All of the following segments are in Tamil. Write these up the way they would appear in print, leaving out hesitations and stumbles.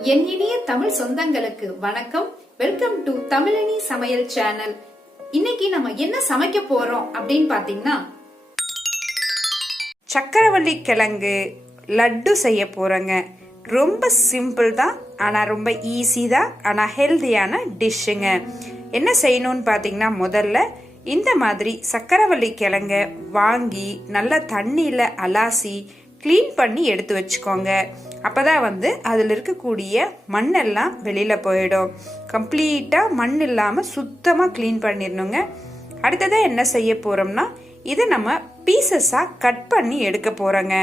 என் இனிய தமிழ் சொந்தங்களுக்கு வணக்கம். வெல்கம் டு தமிழினி சமையல் சேனல். இன்னைக்கு நம்ம என்ன சமைக்க போறோம் அப்படின்னு பாத்தீங்கன்னா, சக்கரவள்ளி கிழங்கு லட்டு செய்ய போறேங்க. ரொம்ப சிம்பிள் தான், ஆனா ரொம்ப ஈஸி தான், ஆனா ஹெல்தியான டிஷ்ஷுங்க. என்ன செய்யணும்னு பாத்தீங்கன்னா, முதல்ல இந்த மாதிரி சக்கரவள்ளி கிழங்க வாங்கி நல்லா தண்ணியில அலாசி கிளீன் பண்ணி எடுத்து வச்சுக்கோங்க. அப்பதான் அதில் இருக்கக்கூடிய மண்ணெல்லாம் வெளியில போயிடும். கம்ப்ளீட்டா மண் இல்லாம சுத்தமா கிளீன் பண்ணிடணுங்க. அடுத்ததான் என்ன செய்ய போறோம்னா, இதை நம்ம பீசஸா கட் பண்ணி எடுக்க போறோங்க.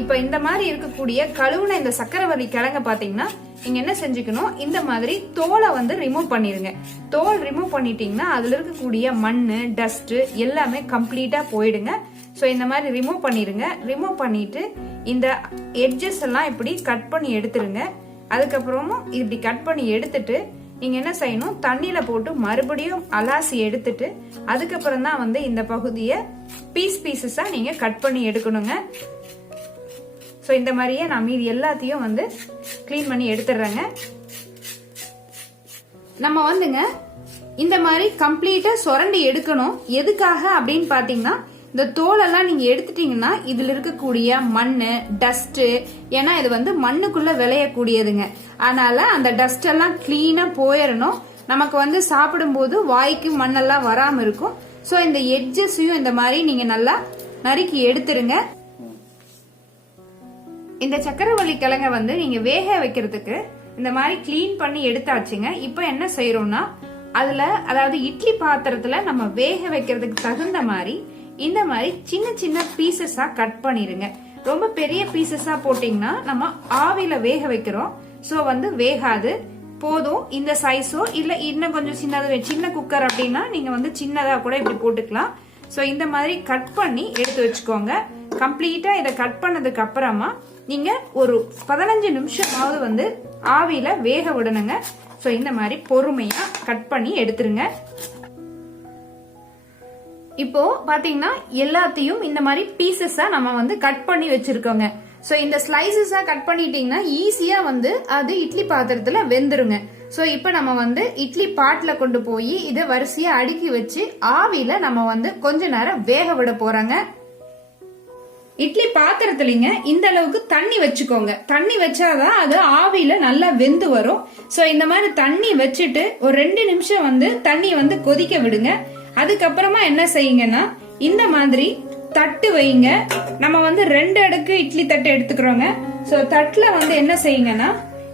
இப்ப இந்த மாதிரி இருக்கக்கூடிய கழுவுன இந்த சக்கரவள்ளி கிழங்க பாத்தீங்கன்னா, நீங்க என்ன செஞ்சுக்கணும், இந்த மாதிரி தோலை ரிமூவ் பண்ணிருங்க. தோல் ரிமூவ் பண்ணிட்டீங்கன்னா அதுல இருக்கக்கூடிய மண்ணு டஸ்ட் எல்லாமே கம்ப்ளீட்டா போயிடுங்க. ஸோ இந்த மாதிரி ரிமூவ் பண்ணிருங்க. ரிமூவ் பண்ணிட்டு இந்த எட்ஜஸ் எல்லாம் இப்படி கட் பண்ணி எடுத்துருங்க. அதுக்கப்புறமும் இப்படி கட் பண்ணி எடுத்துட்டு நீங்க என்ன செய்யணும், தண்ணியில போட்டு மறுபடியும் அலாசி எடுத்துட்டு அதுக்கப்புறம் தான் இந்த பகுதியை பீசஸா நீங்க கட் பண்ணி எடுக்கணுங்க. ஸோ இந்த மாதிரியே நான் மீதி எல்லாத்தையும் கிளீன் பண்ணி எடுத்துடுறேங்க. நம்ம இந்த மாதிரி கம்ப்ளீட்டா சுரண்டி எடுக்கணும். எதுக்காக அப்படின்னு பாத்தீங்கன்னா, இந்த தோலெல்லாம் நீங்க எடுத்துட்டீங்கன்னா இதுல இருக்கக்கூடிய மண்ணு டஸ்ட், ஏன்னா இது மண்ணுக்குள்ள விளையக்கூடியதுங்க. அதனால அந்த டஸ்ட் எல்லாம் கிளீனா போயிடணும். நமக்கு சாப்பிடும் போது வாய்க்கு மண்ணெல்லாம் வராம இருக்கும். ஸோ இந்த எட்ஜஸையும் இந்த மாதிரி நீங்க நல்லா நறுக்கி எடுத்துருங்க. இந்த சக்கரவள்ளி கிழங்க நீங்க வேக வைக்கிறதுக்கு இந்த மாதிரி கிளீன் பண்ணி எடுத்தாச்சுங்க. இப்ப என்ன செய்யறோம்னா, அதுல அதாவது இட்லி பாத்திரத்துல நம்ம வேக வைக்கிறதுக்கு தகுந்த மாதிரி இந்த மாதிரி சின்ன சின்ன பீசஸா கட் பண்ணிருங்க. ரொம்ப பெரிய பீசஸா போட்டீங்கன்னா நம்ம ஆவில வேக வைக்கிறோம். சோ வேகாது. போதும் இந்த சைஸோ இல்ல இன்னும் கொஞ்சம் சின்ன குக்கர் அப்படின்னா நீங்க சின்னதா கூட இப்படி போட்டுக்கலாம். சோ இந்த மாதிரி கட் பண்ணி எடுத்து வச்சுக்கோங்க. கம்ப்ளீட்டா இதை கட் பண்ணதுக்கு அப்புறமா நீங்க ஒரு 15 நிமிஷமாவது ஆவியில வேக விடணுங்க. சோ இந்த மாதிரி பொறுமையா கட் பண்ணி எடுத்துருங்க. இப்போ பாத்தீங்கன்னா எல்லாத்தையும் இந்த மாதிரி பீசஸா நம்ம கட் பண்ணி வச்சிருக்கோங்க. சோ இந்த ஸ்லைசஸா கட் பண்ணிட்டீங்கன்னா ஈஸியா அது இட்லி பாத்திரத்துல வெந்துருங்க. சோ இப்ப நம்ம இட்லி பாட்ல கொண்டு போய் இதை வரிசையா அடுக்கி வச்சு ஆவியில நம்ம கொஞ்ச நேரம் வேக விட போறாங்க. இட்லி பாத்திரத்துலங்க இந்த அளவுக்கு தண்ணி வச்சுக்கோங்க. தண்ணி வச்சாதான் அது ஆவியில நல்லா வெந்து வரும். சோ இந்த மாதிரி தண்ணி வச்சுட்டு ஒரு 2 நிமிஷம் தண்ணி கொதிக்க விடுங்க. அதுக்கப்புறமா என்ன செய்யுங்கன்னா, இந்த மாதிரி தட்டு வைங்க. நம்ம 2 அடுக்கு இட்லி தட்டு எடுத்துக்கிறோங்க. சோ தட்டுல என்ன செய்யுங்கன்னா,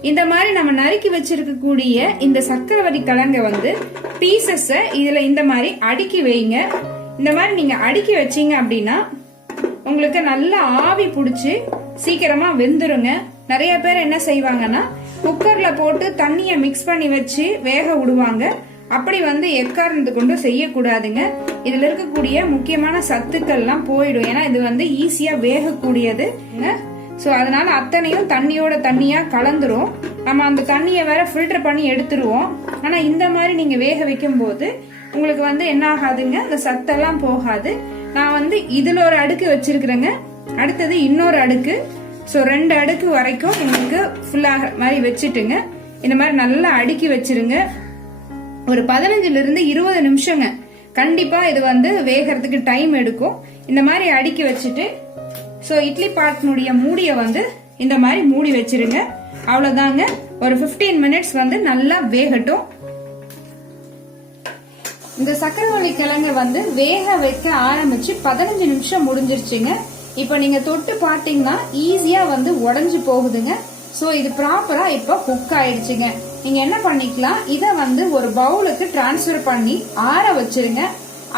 இந்த மாதிரி நம்ம நறுக்கி வச்சிருக்கக்கூடிய இந்த சக்கரவள்ளி கிழங்க பீசஸ இதுல இந்த மாதிரி அடுக்கி வைங்க. இந்த மாதிரி நீங்க அடுக்கி வச்சீங்க அப்படின்னா உங்களுக்கு நல்ல ஆவி புடிச்சு சீக்கிரமா வெந்துருங்க. நிறைய பேர் என்ன செய்வாங்கன்னா, குக்கர்ல போட்டு தண்ணிய மிக்ஸ் பண்ணி வச்சு வேக விடுவாங்க. அப்படி எக்காரணத்து கொண்டு செய்யக்கூடாதுங்க. இதுல இருக்கக்கூடிய முக்கியமான சத்துக்கள்லாம் போயிடும். ஏன்னா இது ஈஸியா வேகக்கூடியது. சோ அதனால அத்தனையும் தண்ணியோட தண்ணியா கலந்துரும். நம்ம அந்த தண்ணியை வேற ஃபில்டர் பண்ணி எடுத்துருவோம். ஆனா இந்த மாதிரி நீங்க வேக வைக்கும் போது உங்களுக்கு என்ன ஆகாதுங்க, அந்த சத்தெல்லாம் போகாது. நான் இதுல ஒரு அடுக்கு வச்சிருக்கிறேங்க. அடுத்தது இன்னொரு அடுக்கு. சோ 2 அடுக்கு வரைக்கும் உங்களுக்கு ஃபுல்லாக மாதிரி வச்சுட்டுங்க. இந்த மாதிரி நல்லா அடுக்கி வச்சிருங்க. ஒரு 15 இருந்து 20 நிமிஷங்க கண்டிப்பா இது வேகிறதுக்கு டைம் எடுக்கும். இந்த மாதிரி அடுக்கி வச்சுட்டு சோ இட்லி பாட்டினுடைய மூடிய இந்த மாதிரி மூடி வச்சிருங்க. அவ்வளவுதாங்க. ஒரு 15 மினிட்ஸ் நல்லா வேகட்டும். இந்த சக்கரவள்ளி கிழங்க வேக வைக்க ஆரம்பிச்சு 15 நிமிஷம் முடிஞ்சிருச்சுங்க. இப்ப நீங்க தொட்டு பாத்தீங்கன்னா ஈஸியா உடைஞ்சு போகுதுங்க. சோ இது ப்ராப்பரா இப்ப குக் ஆயிடுச்சுங்க. நீங்க என்ன பண்ணிக்கலாம், இத ஒரு பவுலுக்கு டிரான்ஸ்ஃபர் பண்ணி ஆற வச்சிருங்க.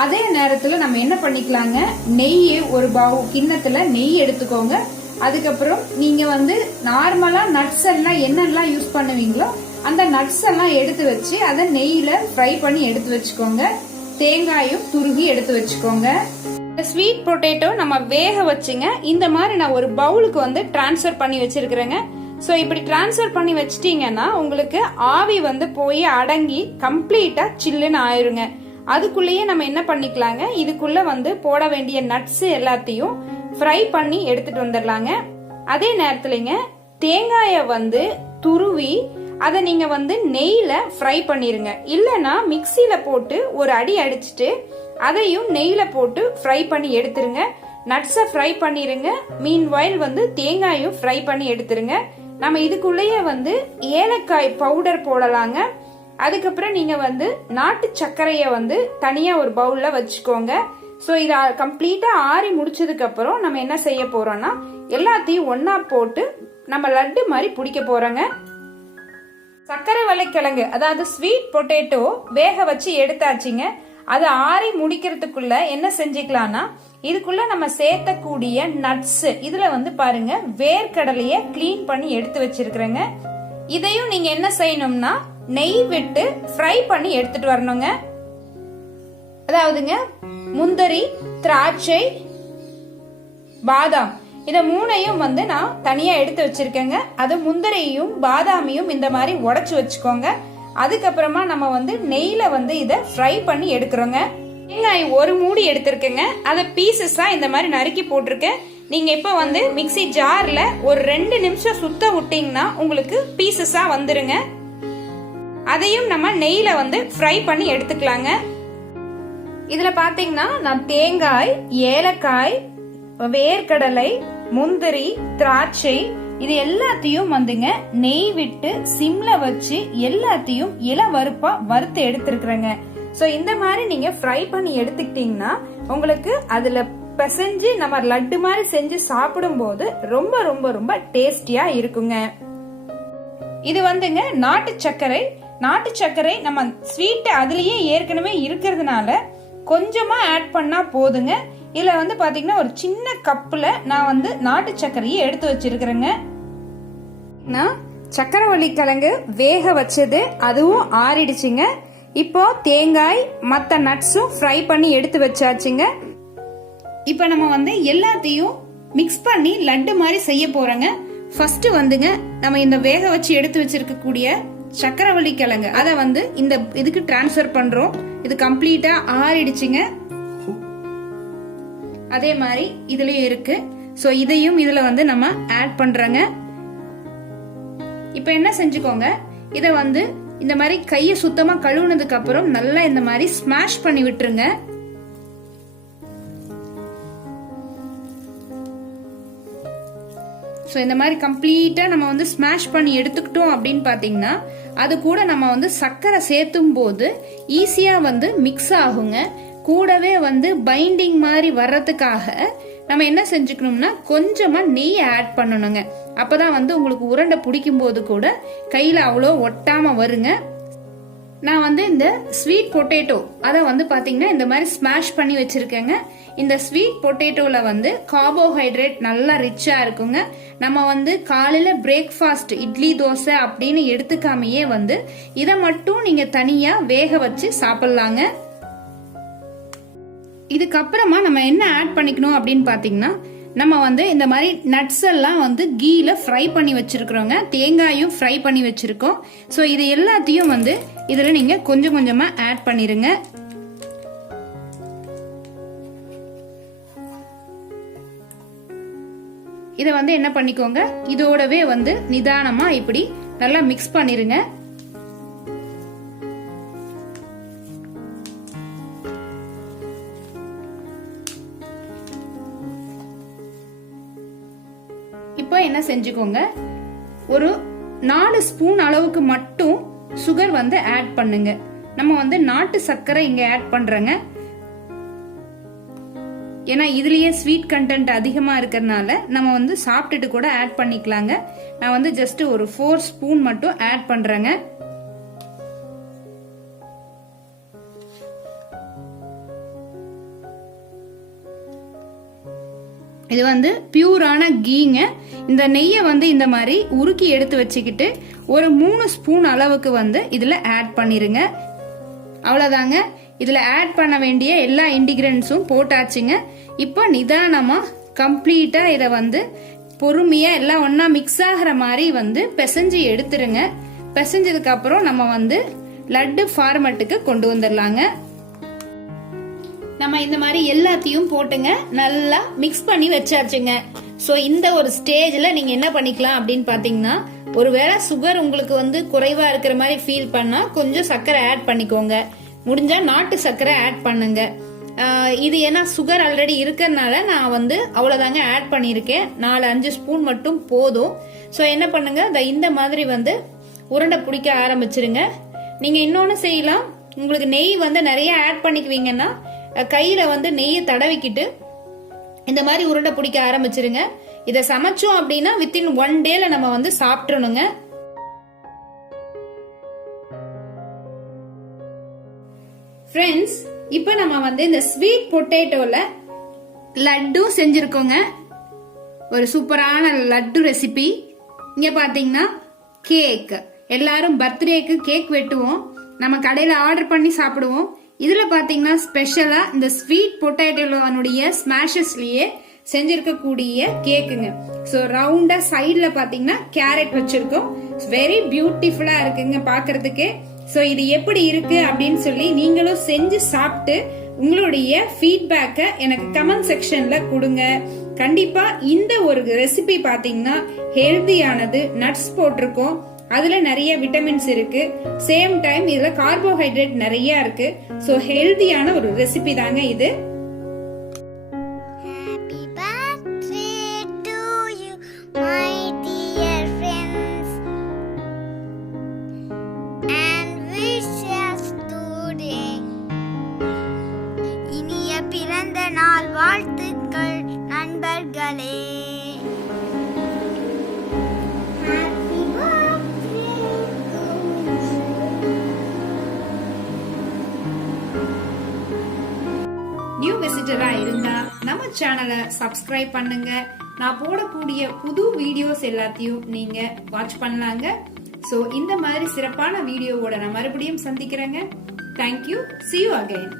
அதே நேரத்துல நம்ம என்ன பண்ணிக்கலாங்க, நெய் ஒரு கிண்ணத்துல நெய் எடுத்துக்கோங்க. அதுக்கப்புறம் நீங்க நார்மலா நட்ஸ் எல்லாம் என்னெல்லாம் யூஸ் பண்ணுவீங்களோ அந்த நட்ஸ் எல்லாம் எடுத்து வச்சு அதை நெய்யில ஃப்ரை பண்ணி எடுத்து வச்சுக்கோங்க. தேங்காயும் துருகி எடுத்து வச்சுக்கோங்க. ஸ்வீட் பொட்டேட்டோ நம்ம வேக வச்சுங்க. இந்த மாதிரி நான் ஒரு பவுலுக்கு டிரான்ஸ்ஃபர் பண்ணி வச்சிருக்கிறேங்க. சோ இப்படி டிரான்ஸ்ஃபர் பண்ணி வச்சிட்டீங்கன்னா உங்களுக்கு ஆவி போய் அடங்கி கம்ப்ளீட்டா சில்லுன்னு ஆயிருங்க. அதுக்குள்ளேயே நம்ம என்ன பண்ணிக்கலாங்க, இதுக்குள்ள போட வேண்டிய நட்ஸ் எல்லாத்தையும் ஃப்ரை பண்ணி எடுத்துட்டு வந்துடலாங்க. அதே நேரத்துலங்க தேங்காயை வந்து துருவி அதை நீங்க வந்து நெய்ல ஃப்ரை பண்ணிருங்க. இல்லைன்னா மிக்சியில போட்டு ஒரு அடி அடிச்சுட்டு அதையும் நெய்ல போட்டு ஃப்ரை பண்ணி எடுத்துருங்க. நட்ஸை ஃப்ரை பண்ணிருங்க. மீன்வைல் வந்து தேங்காயும் ஃப்ரை பண்ணி எடுத்துருங்க. நம்ம இதுக்குள்ளேயே வந்து ஏலக்காய் பவுடர் போடலாங்க. அதுக்கப்புறம் நீங்க வந்து நாட்டு சர்க்கரைய வந்து தனியா ஒரு பவுல்ல வச்சுக்கோங்க. ஸோ இதை கம்ப்ளீட்டா ஆறி முடிச்சதுக்கு அப்புறம் நம்ம என்ன செய்ய போறோம்னா எல்லாத்தையும் ஒன்னா போட்டு நம்ம லட்டு மாதிரி பிடிக்க போறோங்க. சர்க்கரை வள்ளிக்கிழங்கு அதாவது ஸ்வீட் பொட்டேட்டோ வேக வச்சு எடுத்தாச்சுங்க. அது ஆறி முடிக்கிறதுக்குள்ள என்ன செஞ்சுக்கலாம்னா இதுக்குள்ள நம்ம சேர்த்தக்கூடிய நட்ஸ் இதுல வந்து பாருங்க வேர்க்கடலைய கிளீன் பண்ணி எடுத்து வச்சிருக்கிறேங்க. இதையும் நீங்க என்ன செய்யணும்னா நெய் விட்டு ஃப்ரை பண்ணி எடுத்துட்டு வரணுங்க. அதாவதுங்க முந்திரி, திராட்சை, பாதாம் இத மூணையும் வந்து நான் தனியா எடுத்து வச்சிருக்கேங்க. அது முந்திரியும் பாதாமியும் இந்த மாதிரி உடைச்சு வச்சுக்கோங்க. அதுக்கப்புறமா நம்ம வந்து நெய்ல வந்து இத ஃப்ரை பண்ணி எடுக்கிறோங்க. தேங்காய் ஒரு மூடி எடுத்திருக்கேங்க. அதை பீசஸா இந்த மாதிரி நறுக்கி போட்டிருக்கேன். நீங்க இப்ப வந்து மிக்ஸி ஜார்ல ஒரு 2 நிமிஷம் சுத்த விட்டீங்கன்னா உங்களுக்கு பீசஸா வந்துருங்க. அதையும் நம்ம நெய்ல வந்து ஃப்ரை பண்ணி எடுத்துக்கலாங்க. இதுல பாத்தீங்கன்னா நான் தேங்காய், ஏலக்காய், வேர்க்கடலை, முந்திரி, திராட்சை இது எல்லாத்தையும் வந்துங்க நெய் விட்டு சிம்ல வச்சு எல்லாத்தையும் இள வறுப்பா வறுத்து எடுத்துருக்குறேங்க. சோ இந்த மாதிரி நீங்க ஃப்ரை பண்ணி எடுத்துக்கிட்டீங்கன்னா உங்களுக்கு அதுல பிசைஞ்சு நம்ம லட்டு மாதிரி செஞ்சு சாப்பிடும் போது ரொம்ப ரொம்ப ரொம்ப டேஸ்டியா இருக்குங்க. இது வந்துங்க நாட்டு சர்க்கரை. நாட்டு சர்க்கரை நம்ம ஸ்வீட் அதுலயே ஏற்கனவே இருக்கிறதுனால கொஞ்சமா ஆட் பண்ணா போதுங்க. இதுல வந்து பாத்தீங்கன்னா ஒரு சின்ன கப்புல நான் வந்து நாட்டு சர்க்கரையை எடுத்து வச்சிருக்கிறேங்க. சக்கரவள்ளிக்கிழங்கு வேக வச்சது அதுவும் ஆறிடுச்சுங்க. இப்போ தேங்காய் மற்ற நட்ஸும் ஃப்ரை பண்ணி எடுத்து வச்சாச்சுங்க. இப்போ நம்ம வந்து எல்லாத்தையும் மிக்ஸ் பண்ணி லட்டு மாதிரி செய்ய போறோங்க. ஃபர்ஸ்ட் வந்துங்க நம்ம இந்த வேக வச்சு எடுத்து வச்சிருக்கக்கூடிய சக்கரவள்ளிக்கிழங்கு அதை வந்து இந்த இதுக்கு டிரான்ஸ்ஃபர் பண்றோம். இது கம்ப்ளீட்டா ஆறிடுச்சுங்க. அதே மாதிரி இதுலயும் இருக்கு. சோ இதையும் இதுல வந்து நம்ம ஆட் பண்றோங்க. இப்போ என்ன செஞ்சுக்கோங்க, இத வந்து இந்த மாதிரி கையை சுத்தமா கழுவுனதுக்கு அப்புறம் நல்லா இந்த மாதிரி ஸ்மாஷ் பண்ணி விட்டுருங்க. ஸோ இந்த மாதிரி கம்ப்ளீட்டா நம்ம வந்து ஸ்மாஷ் பண்ணி எடுத்துக்கிட்டோம் அப்படின்னு பாத்தீங்கன்னா அது கூட நம்ம வந்து சர்க்கரை சேர்த்தும் போது ஈஸியா வந்து மிக்ஸ் ஆகுங்க. கூடவே வந்து பைண்டிங் மாதிரி வர்றதுக்காக நம்ம என்ன செஞ்சுக்கணும்னா கொஞ்சமா நெய் ஆட் பண்ணணுங்க. அப்பதான் வந்து உங்களுக்கு உருண்டை பிடிக்கும் போது கூட கையில அவ்வளோ ஒட்டாம வருங்க. நான் வந்து இந்த ஸ்வீட் பொட்டேட்டோ அதை வந்து பாத்தீங்கன்னா இந்த மாதிரி ஸ்மாஷ் பண்ணி வச்சிருக்கேங்க. இந்த ஸ்வீட் பொட்டேட்டோல வந்து கார்போஹைட்ரேட் நல்லா ரிச்சா இருக்குங்க. நம்ம வந்து காலையில பிரேக்ஃபாஸ்ட் இட்லி தோசை அப்படின்னு எடுத்துக்காமையே வந்து இதை மட்டும் நீங்க தனியா வேக வச்சு சாப்பிடலாங்க. இதுக்கப்புறமா நம்ம என்ன ஆட் பண்ணிக்கணும் அப்படின்னு பாத்தீங்கன்னா நம்ம வந்து இந்த மாதிரி நட்ஸ் எல்லாம் வந்து கீல ஃப்ரை பண்ணி வச்சிருக்கிறோங்க. தேங்காயும் ஃப்ரை பண்ணி வச்சிருக்கோம். ஸோ இது எல்லாத்தையும் வந்து இதுல நீங்க கொஞ்சம் கொஞ்சமா ஆட் பண்ணிருங்க. இதை வந்து என்ன பண்ணிக்கோங்க, இதோடவே வந்து நிதானமா இப்படி நல்லா மிக்ஸ் பண்ணிருங்க. இப்போ என்ன செஞ்சுக்கோங்க, ஒரு 4 ஸ்பூன் அளவுக்கு மட்டும் சுகர் வந்து ஆட் பண்ணுங்க. நம்ம வந்து நாட்டு சர்க்கரை இங்க ஆட் பண்றோங்க. ஏன்னா இதுலயே ஸ்வீட் கண்டென்ட் அதிகமா இருக்கிறதுனால நம்ம வந்து சாப்பிட்டுட்டு கூட ஆட் பண்ணிக்கலாங்க. நான் வந்து ஜஸ்ட் ஒரு 4 ஸ்பூன் மட்டும் ஆட் பண்றேங்க. இது வந்து பியூரான கீங்க. இந்த நெய்யை வந்து இந்த மாதிரி உருக்கி எடுத்து வச்சுக்கிட்டு ஒரு 3 ஸ்பூன் அளவுக்கு வந்து இதுல ஆட் பண்ணிருங்க. அவ்வளவுதாங்க. இதுல ஆட் பண்ண வேண்டிய எல்லா இன்கிரிடியன்ஸும் போட்டாச்சுங்க. இப்போ நிதானமா கம்ப்ளீட்டா இத வந்து பொறுமையா எல்லாம் ஒன்னா மிக்ஸ் ஆகிற மாதிரி வந்து பிசைஞ்சு எடுத்துருங்க. பிசைஞ்சதுக்கு அப்புறம் நம்ம வந்து லட்டு ஃபார்மட்டுக்கு கொண்டு வந்துடலாங்க. நம்ம இந்த மாதிரி எல்லாத்தையும் போட்டுங்க நல்லா மிக்ஸ் பண்ணி வச்சாச்சுங்க. ஸோ இந்த ஒரு ஸ்டேஜில் நீங்கள் என்ன பண்ணிக்கலாம் அப்படின்னு பார்த்தீங்கன்னா, ஒருவேளை சுகர் உங்களுக்கு வந்து குறைவாக இருக்கிற மாதிரி ஃபீல் பண்ணால் கொஞ்சம் சர்க்கரை ஆட் பண்ணிக்கோங்க. முடிஞ்சால் நாட்டு சர்க்கரை ஆட் பண்ணுங்க. இது ஏன்னா சுகர் ஆல்ரெடி இருக்கிறதுனால நான் வந்து அவ்வளோதாங்க ஆட் பண்ணியிருக்கேன். 4-5 ஸ்பூன் மட்டும் போதும். ஸோ என்ன பண்ணுங்க, இந்த மாதிரி வந்து உருண்டை பிடிக்க ஆரம்பிச்சிருங்க. நீங்கள் இன்னொன்று செய்யலாம், உங்களுக்கு நெய் வந்து நிறைய ஆட் பண்ணிக்குவீங்கன்னா கையில் வந்து நெய்யை தடவிக்கிட்டு இந்த மாதிரி உருண்டை பிடிக்க ஆரம்பிச்சிருங்க. இதை சமைச்சோம் அப்படின்னா வித்தின் 1 டேல நம்ம வந்து சாப்பிட்றணுங்க. ஃப்ரெண்ட்ஸ், இப்போ நம்ம வந்து இந்த ஸ்வீட் பொட்டேட்டோல லட்டு செஞ்சிருக்கோங்க. ஒரு சூப்பரான லட்டு ரெசிபி. இங்க பாத்தீங்கன்னா கேக், எல்லாரும் பர்த்டேக்கு கேக் வெட்டுவோம், நம்ம கடையில ஆர்டர் பண்ணி சாப்பிடுவோம். இதுல பாத்தீங்கன்னா ஸ்பெஷலா இந்த ஸ்வீட் பொட்டேட்டோனுடைய ஸ்மாஷஸ்லயே செஞ்சிருக்கக்கூடிய கேக்குங்க. ஸோ ரவுண்டா சைட்ல பாத்தீங்கன்னா கேரட் வச்சிருக்கோம். வெரி பியூட்டிஃபுல்லா இருக்குங்க பாக்குறதுக்கு. ஸோ இது எப்படி இருக்கு அப்படின்னு சொல்லி நீங்களும் செஞ்சு சாப்பிட்டு உங்களுடைய ஃபீட்பேக்கை எனக்கு கமெண்ட் செக்ஷன்ல கொடுங்க. கண்டிப்பா இந்த ஒரு ரெசிபி பாத்தீங்கன்னா ஹெல்தியானது, நட்ஸ் போட்டிருக்கோம், அதுல நிறைய விட்டமின்ஸ் இருக்கு, சேம் டைம் இதுல கார்போஹைட்ரேட் நிறைய இருக்கு. ஸோ ஹெல்தியான ஒரு ரெசிபி தாங்க இது. பிறந்த நாள் வாழ்த்துக்கள் நண்பர்களே. நியூ விசிட்டரா இருந்தா நம்ம சேனலை சப்ஸ்கிரைப் பண்ணுங்க. நான் போடக்கூடிய புது வீடியோஸ் எல்லாத்தையும் நீங்க வாட்ச் பண்ணலாங்க. சோ இந்த மாதிரி சிறப்பான வீடியோவோட நான் மறுபடியும் சந்திக்கிறேங்க. தேங்க்யூ. See you again.